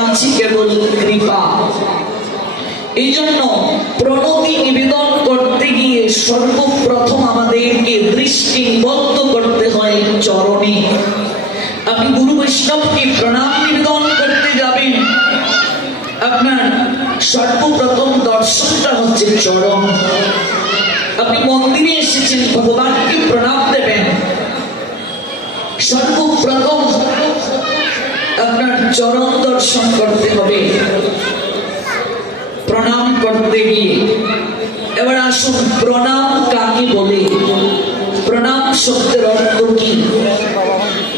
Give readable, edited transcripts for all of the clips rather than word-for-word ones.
আছে কেবল কৃপা। এই জন্য প্রণতি নিবেদন করতে গিয়ে সর্বপ্রথম আমাদেরকে দৃষ্টি নিবদ্ধ করতে হয় চরণে। আপনি গুরু বৈষ্ণবকে প্রণাম নিবেদন করতে যাবেন, আপনার সর্বপ্রথম দর্শনটা হচ্ছে চরণ। আপনি মন্দিরে এসেছেন, ভগবানকে প্রণাম দেবেন, সর্বপ্রথম আপনার চরণ দর্শন করতে হবে প্রণাম করতে গিয়ে। এবার আসুন, প্রণাম কাকে বলে, প্রণাম শব্দের অর্থ কি?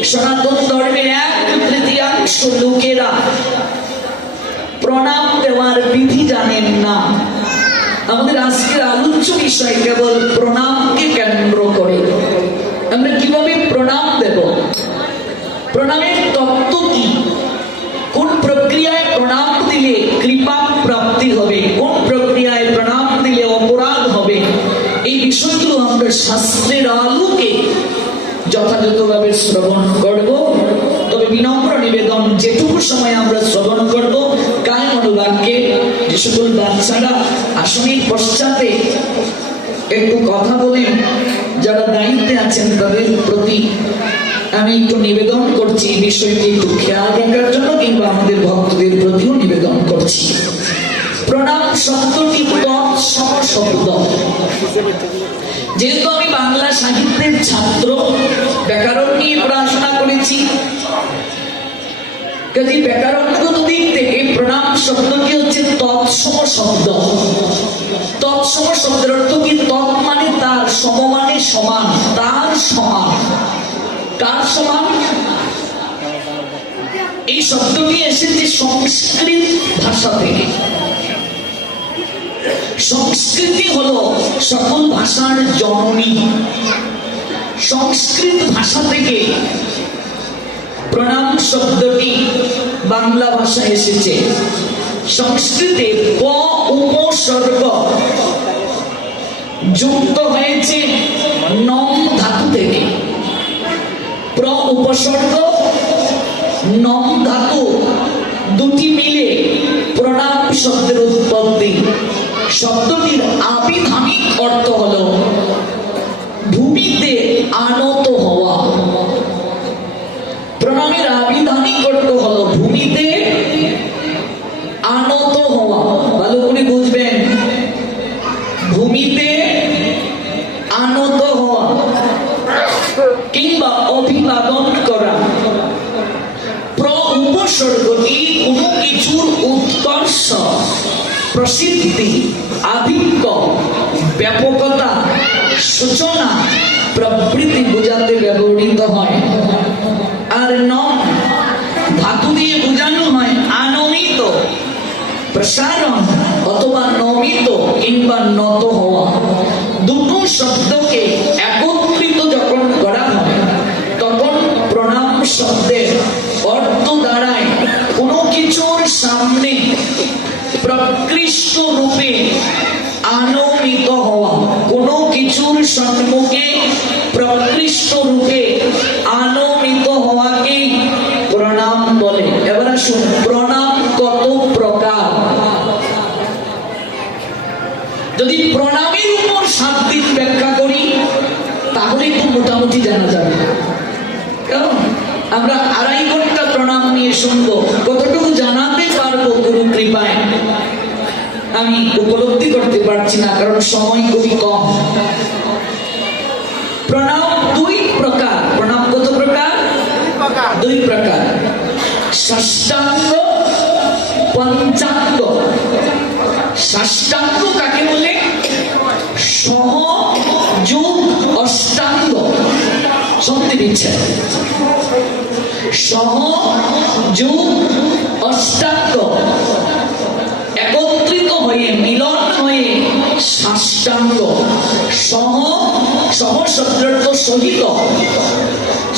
সনাতন ধর্মের 1/3 লোকেরা প্রণাম দেওয়ার বিধি জানেন না। আমাদের আজকের আলোচ্য বিষয় কেবল প্রণামকে কেন্দ্র করে। আমরা কিভাবে প্রণাম দেব, প্রণামের তত্ত্ব কি, কোন প্রক্রিয়ায় প্রণাম দিলে কৃপা প্রাপ্তি হবে, কোন প্রক্রিয়ায় প্রণাম দিলে অপরাধ হবে, এই বিষয়গুলো আমরা শাস্ত্রের আলোকে যথাযথভাবে শ্রবণ করব। তবে বিনম্র নিবেদন, যেটুকু সময় আমরা শ্রবণ করব কায় মনোবাক্যে, যে সকল বাচ্চারা আসনের পশ্চাতে একটু কথা বলেন, যারা দায়িত্বে আছেন তাদের প্রতি আমি একটু নিবেদন করছি এই বিষয়টি একটু খেয়াল রাখার জন্য, কিংবা আমাদের ভক্তদের প্রতিও নিবেদন করছি। প্রণাম শব্দটি তৎসম শব্দ। যেহেতু আমি বাংলা সাহিত্যের ছাত্র, ব্যাকরণ নিয়ে পড়াশোনা করেছি, কাজে ব্যাকরণগত দিক থেকে প্রণাম শব্দটি হচ্ছে তৎসম শব্দ। তৎসম শব্দের অর্থ কি? তৎ মানে তার, সম মানে সমান, তার সমান। কার সমান? এই শব্দটি এসেছে সংস্কৃত ভাষা থেকে। সংস্কৃতি হলো সকল ভাষার জননী। সংস্কৃত ভাষা থেকে প্রণাম শব্দটি বাংলা ভাষায় এসেছে। সংস্কৃতে প উপসর্গ যুক্ত হয়েছে নম ধাতু থেকে। প্র উপসর্গ নম ধাতু দুটি মিলে প্রণাম শব্দের উৎপত্তি। শব্দটির আবিধানিক অর্থ হলো ভূমিতে আনত হওয়া। প্রণামের আবিধানিক অর্থ হলো ভূমিতে আনত হওয়া। ভালো করে বুঝবেন, ভূমিতে আনত হওয়া কিংবা অভিবাদন করা। প্র উপসর্গটি কোনো কিছুর উৎকর্ষ, প্রসিদ্ধি, আধিক্য, ব্যাপকতা, সূচনা প্রভৃতি বোঝাতে ব্যবহৃত হয়। আর নম ধাতু দিয়ে বোঝানো হয় আনমিত, প্রসারণ অথবা নমিত কিংবা নত হওয়া। দুটো শব্দকে একত্রিত যখন করা হয় তখন প্রণাম শব্দের অর্থ দাঁড়ায় কোনো কিছুর সামনে প্রকৃষ্ট রূপে আনমিত হওয়া। কোনো কিছুর সম্মুখে প্রকৃষ্ট রূপে আনমিত হওয়াকে প্রণাম বলে। এবার আসুন, প্রণাম কত প্রকার? যদি প্রণামের উপর 7 দিন ব্যাখ্যা করি তাহলে তো মোটামুটি জানা যাবে। কারণ আমরা 2.5 ঘন্টা প্রণাম নিয়ে শুনবো, কতটুকু জানাতে পারবো গুরু কৃপায় আমি উপলব্ধি করতে পারছি না, কারণ সময় খুবই কম। প্রণাম 2 প্রকার। প্রণাম কত প্রকার? 2 প্রকার। ষষ্ঠাঙ্গ, পঞ্চাঙ্গ। ষষ্ঠাঙ্গ কাকে বলে? সহ যোগ অষ্টাঙ্গ। শুনতে দিচ্ছেন? সহ যোগ অষ্টাঙ্গ একত্রিত হয়ে, মিলন হয়ে ষষ্ঠাঙ্গ। সহ শব্দের অর্থ সহিত,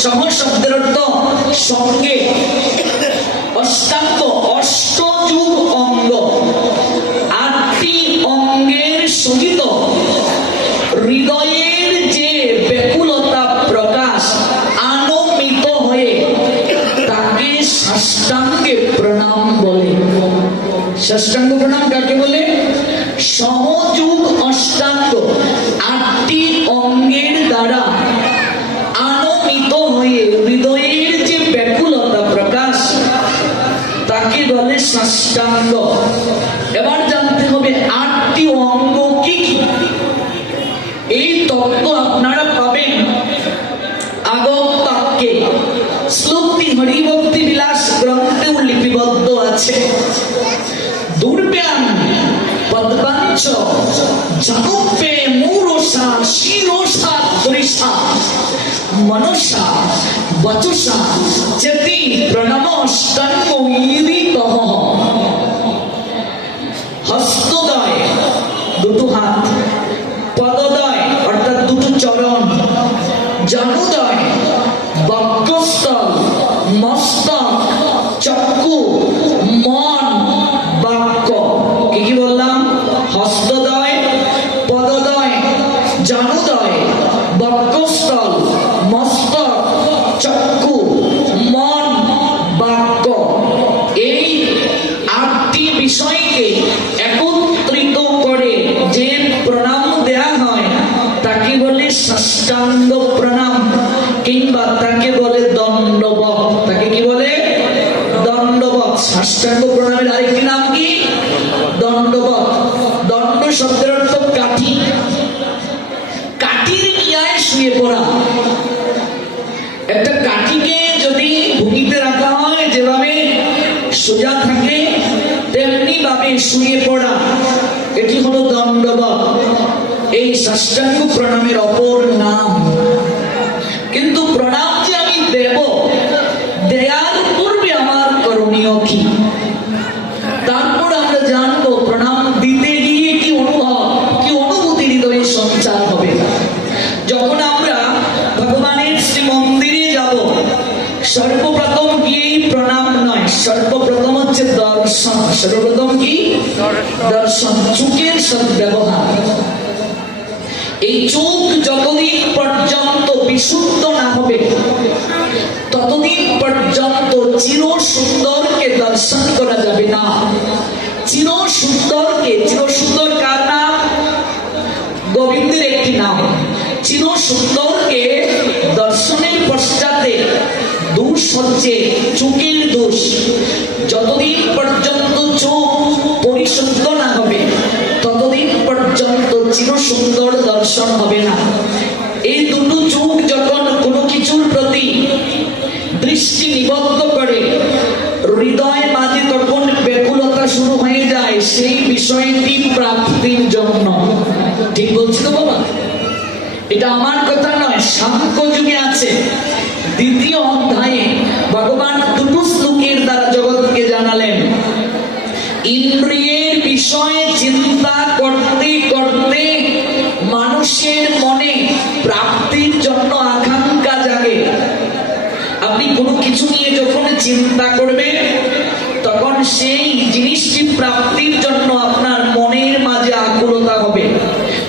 সহ শব্দের অর্থ সঙ্গে। অষ্টাঙ্গ অষ্টযুগ অঙ্গ, 8টি অঙ্গের সহিত হৃদয়ের যে ব্যাকুলতা প্রকাশ আনমিত হয়ে তাকে ষষ্ঠাঙ্গে প্রণাম বলে। ষষ্ঠাঙ্গ প্রণাম কাকে বলে? সমযুগ অষ্টাঙ্গ, 8টি অঙ্গের দ্বারা আনমিত হয়ে হৃদয়ের যে ব্যাকুলতা প্রকাশ, তাকে বলে ষষ্ঠাঙ্গ। এবার জানতে হবে 8টি অঙ্গ কি কি। এই তত্ত্ব আপনারা পাবেন আগম বাক্যে, শ্লোকটি হরিভক্তি বিলাস গ্রন্থেও লিপিবদ্ধ আছে। দুর্ব্যাং পদ্মাঞ্চ জানুপে মূরসা শিরসা দৃশা মনসা বচসা চেতি প্রণমষ্টাঙ্গ ঈরিতঃ। হস্তদয়, দুটো হাত, পদদয় অর্থাৎ দুটো চরণ, জানুদয় বক্ষস্থল, মস্তক, চক্ষু, মন, বাক্য। কি কি বললাম? হস্তদয়, পদদয়, জানুদয়, বক্ষস্থল, মস্তক, চক্ষু, মন, বাক্য। এই 8টি বিষয়কে একত্রিত করে যে প্রণাম দেয়া হয় তাকে বলে ষষ্ঠাঙ্গ প্রণাম, কিংবা তাকে বলে দণ্ডবত। তাকে কি বলে? দণ্ডবত। ষষ্ঠাঙ্গ প্রণামের আরেকটি নাম কি? দণ্ডবত। দণ্ড শব্দের অর্থ কাঠি। কাঠির নিয়ায় শুয়ে পড়া। একটা কাঠিকে যদি ভূমিতে রাখা হয় যেভাবে সোজা থাকে তেমনি ভাবে শুয়ে পড়া, এটি হলো দণ্ডবত। এই ষষ্ঠাঙ্গ প্রণামের অপর নাম। কিন্তু প্রণাম যে আমি দেব, দেয়ার পূর্বে আমার করণীয় কি, তারপর আমরা জানবো প্রণাম দিতে গিয়ে কি অনুভব, কি অনুভূতি হৃদয়ে সঞ্চার হবে। যখন আমরা ভগবানের শ্রী মন্দিরে যাব, সর্বপ্রথম গিয়েই প্রণাম নয়, সর্বপ্রথম হচ্ছে দর্শন। সর্বপ্রথম কি? দর্শন, চোখের সদ্ব্যবহার। এই চোখ যতদিন পর্যন্ত বিশুদ্ধ না হবে ততদিন পর্যন্ত চির সুন্দরকে দর্শন করা যাবে না। চির সুন্দরকে, চির সুন্দর কার নাম? গোবিন্দের একটি নাম। চির সুন্দরকে দর্শনের পশ্চাতে দোষ হচ্ছে চোখের দোষ। যতদিন পর্যন্ত চোখ পরিশুদ্ধ না হবে ততদিন পর্যন্ত চির সুন্দর দর্শন হবে না। এই দুটো চোখ যখন কোনো কিছুর প্রতি দৃষ্টি নিবদ্ধ করে, হৃদয় মাঝে তখন ব্যাকুলতা শুরু হয়ে যায় সেই বিষয়টি প্রাপ্তির জন্য। ঠিক বলছি তো বাবা? এটা আমার কথা নয়, সাংখ্য যুগে আছে। 2য় অধ্যায়ে ভগবান দুটো শ্লোকের দ্বারা জগৎকে জানালেন। ইন্দ্রিয়ের বিষয়ে চিন্তা করতে করতে মানুষের মনে প্রাপ্তির জন্য আকাঙ্ক্ষা জাগে। আপনি কোনো কিছু নিয়ে যখন চিন্তা করবেন তখন সেই জিনিসটি প্রাপ্তির জন্য আপনার মনের মাঝে আকুলতা হবে।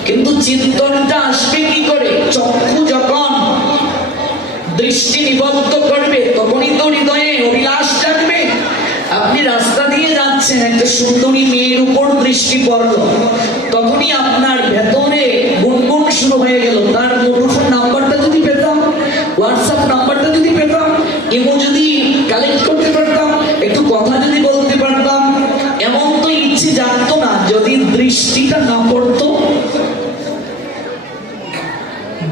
কিন্তু চিন্তনটা আসবে কি করে? চক্ষু যখন দৃষ্টি নিবদ্ধ করবে তখনই তো হৃদয়ে অভিলাষ জাগবে। আপনি রাস্তা দিয়ে যাচ্ছেন, একটা সুন্দরী মেয়ের উপর দৃষ্টি পড়ল, তখনই আপনার ভেতরে গুনগুন শুরু হয়ে গেল। তার মুঠোফোন নাম্বারটা যদি পেতাম, হোয়াটসঅ্যাপ নাম্বারটা যদি পেতাম, এবং যদি কালেক্ট করতে পারতাম, একটু কথা যদি বলতে পারতাম। এমন তো ইচ্ছে জানতো না যদি দৃষ্টিটা না পড়তো।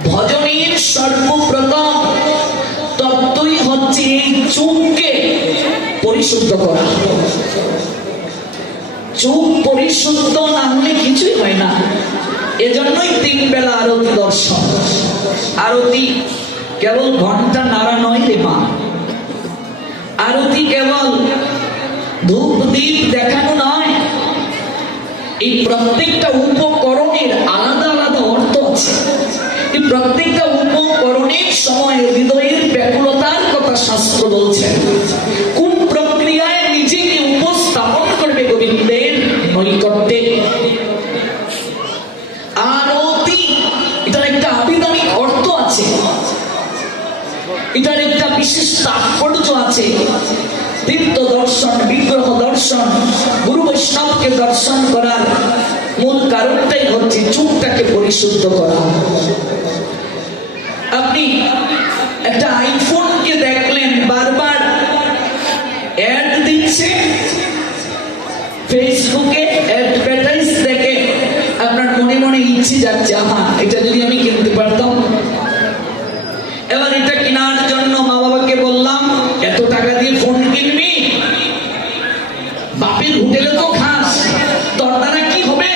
ভজনের সর্বপ্রথম তত্ত্বই হচ্ছে এই চোখকে পরিশুদ্ধ করা। চোখ পরিশুদ্ধ না হলে কিছুই হয় না। এজন্যই 3 বেলা আরতি দর্শন। আরতি কেবল ঘন্টা নাড়া নয় রে মা। আরতি কেবল ধূপ দীপ দেখানো নয়। এই প্রত্যেকটা উপকরণের আলাদা আলাদা অর্থ আছে। এই প্রত্যেকটা উপকরণের সময় হৃদয়ের ব্যাকুলতার কথা শাস্ত্র বলছেন। কোন প্রক্রিয়ায় নিজেকে উপস্থাপন করবে গোবিন্দের নৈকট্যে। আরতি, এটার একটা আবিধানিক অর্থ আছে, এটার একটা বিশেষ তাৎপর্য আছে। তীর্থ দর্শন, বিগ্রহ দর্শন, গুরু বৈষ্ণব কৃষ্ণকে দর্শন করার মূল কারণটাই হচ্ছে চোখটাকে পরিশুদ্ধ করা। আপনি একটা আইফোনকে দেখলেন বারবার অ্যাড দিচ্ছে ফেসবুকে, অ্যাডভার্টাইজ দেখে আপনার মনে মনে ইচ্ছে যাচ্ছে, আহা এটা যদি আমি কিনতে পারতাম